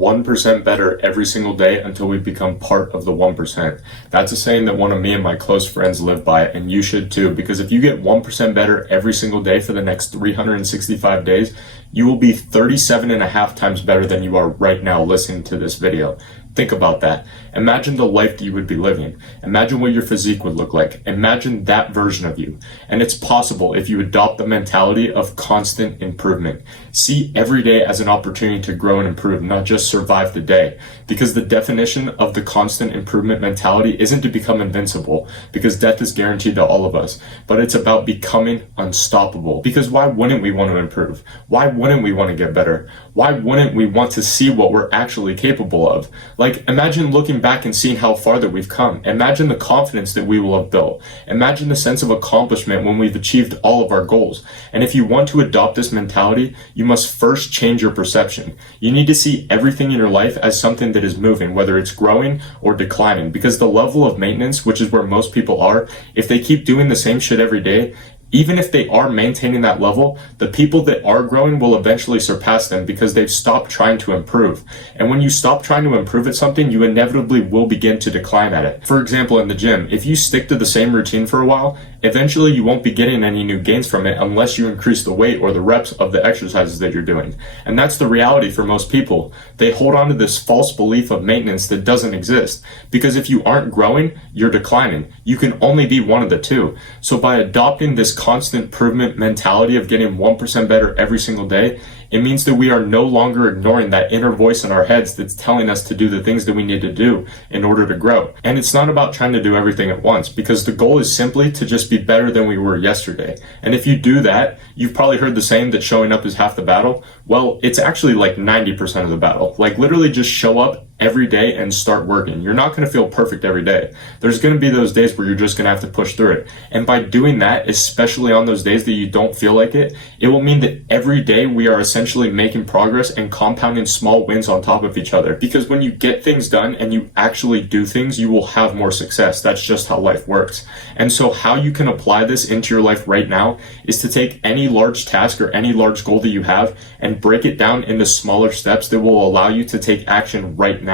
1% better every single day until we become part of the 1%. That's a saying that one of me and my close friends live by, and you should too, because if you get 1% better every single day for the next 365 days, you will be 37 and a half times better than you are right now listening to this video. Think about that. Imagine the life that you would be living. Imagine what your physique would look like. Imagine that version of you. And it's possible if you adopt the mentality of constant improvement. See every day as an opportunity to grow and improve, not just survive the day. Because the definition of the constant improvement mentality isn't to become invincible, because death is guaranteed to all of us, but it's about becoming unstoppable. Because why wouldn't we want to improve? Why wouldn't we want to get better? Why wouldn't we want to see what we're actually capable of? Like, imagine looking back and seeing how far that we've come. Imagine the confidence that we will have built. Imagine the sense of accomplishment when we've achieved all of our goals. And if you want to adopt this mentality, you must first change your perception. You need to see everything in your life as something that is moving, whether it's growing or declining, because the level of maintenance, which is where most people are, if they keep doing the same shit every day, even if they are maintaining that level, the people that are growing will eventually surpass them because they've stopped trying to improve. And when you stop trying to improve at something, you inevitably will begin to decline at it. For example, in the gym, if you stick to the same routine for a while, eventually you won't be getting any new gains from it unless you increase the weight or the reps of the exercises that you're doing. And that's the reality for most people. They hold on to this false belief of maintenance that doesn't exist. Because if you aren't growing, you're declining. You can only be one of the two. So by adopting this constant improvement mentality of getting 1% better every single day, it means that we are no longer ignoring that inner voice in our heads that's telling us to do the things that we need to do in order to grow. And it's not about trying to do everything at once, because the goal is simply to just be better than we were yesterday. And if you do that, you've probably heard the saying that showing up is half the battle. Well, it's actually like 90% of the battle. Like, literally just show up every day and start working. You're not going to feel perfect every day. There's going to be those days where you're just going to have to push through it. And by doing that, especially on those days that you don't feel like it, it will mean that every day we are essentially making progress and compounding small wins on top of each other. Because when you get things done and you actually do things, you will have more success. That's just how life works. And so how you can apply this into your life right now is to take any large task or any large goal that you have and break it down into smaller steps that will allow you to take action right now.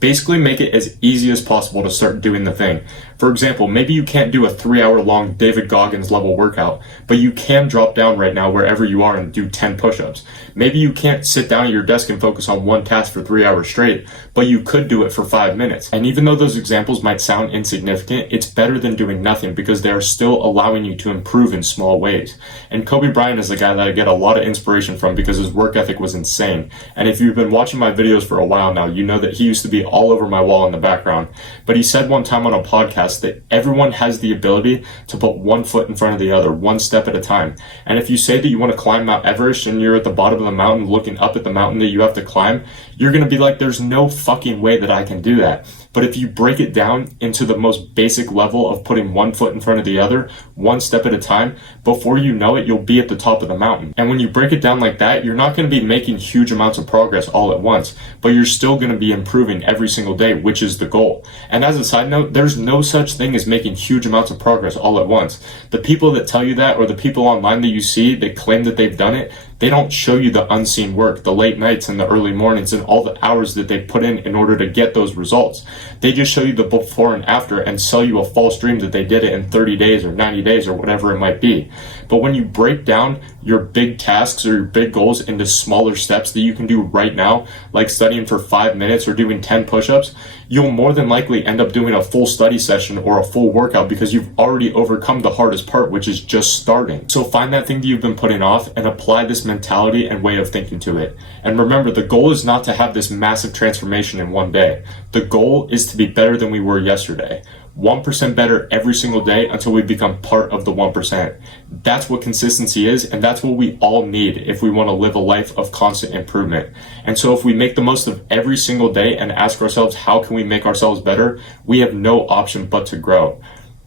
Basically make it as easy as possible to start doing the thing. For example, maybe you can't do a 3-hour long David Goggins level workout, but you can drop down right now wherever you are and do 10 push-ups. Maybe you can't sit down at your desk and focus on one task for 3 hours straight, but you could do it for 5 minutes. And even though those examples might sound insignificant, it's better than doing nothing because they are still allowing you to improve in small ways. And Kobe Bryant is a guy that I get a lot of inspiration from because his work ethic was insane. And if you've been watching my videos for a while now, you know that he used to be all over my wall in the background. But he said one time on a podcast that everyone has the ability to put one foot in front of the other, one step at a time. And if you say that you want to climb Mount Everest and you're at the bottom of the mountain looking up at the mountain that you have to climb, you're going to be like, there's no fucking way that I can do that. But if you break it down into the most basic level of putting one foot in front of the other, one step at a time, before you know it, you'll be at the top of the mountain. And when you break it down like that, you're not going to be making huge amounts of progress all at once, but you're still going to be improving every single day, which is the goal. And as a side note, there's no such thing as making huge amounts of progress all at once. The people that tell you that, or the people online that you see that claim that they've done it, they don't show you the unseen work, the late nights and the early mornings and all the hours that they put in order to get those results. They just show you the before and after and sell you a false dream that they did it in 30 days or 90 days or whatever it might be. But when you break down your big tasks or your big goals into smaller steps that you can do right now, like studying for 5 minutes or doing 10 push-ups, you'll more than likely end up doing a full study session or a full workout because you've already overcome the hardest part, which is just starting. So find that thing that you've been putting off and apply this mentality and way of thinking to it. And remember, the goal is not to have this massive transformation in one day. The goal is to be better than we were yesterday. 1% better every single day until we become part of the 1%. That's what consistency is, and that's what we all need if we want to live a life of constant improvement. And so if we make the most of every single day and ask ourselves, how can we make ourselves better? We have no option but to grow.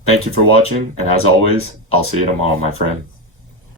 Thank you for watching, and as always, I'll see you tomorrow, my friend.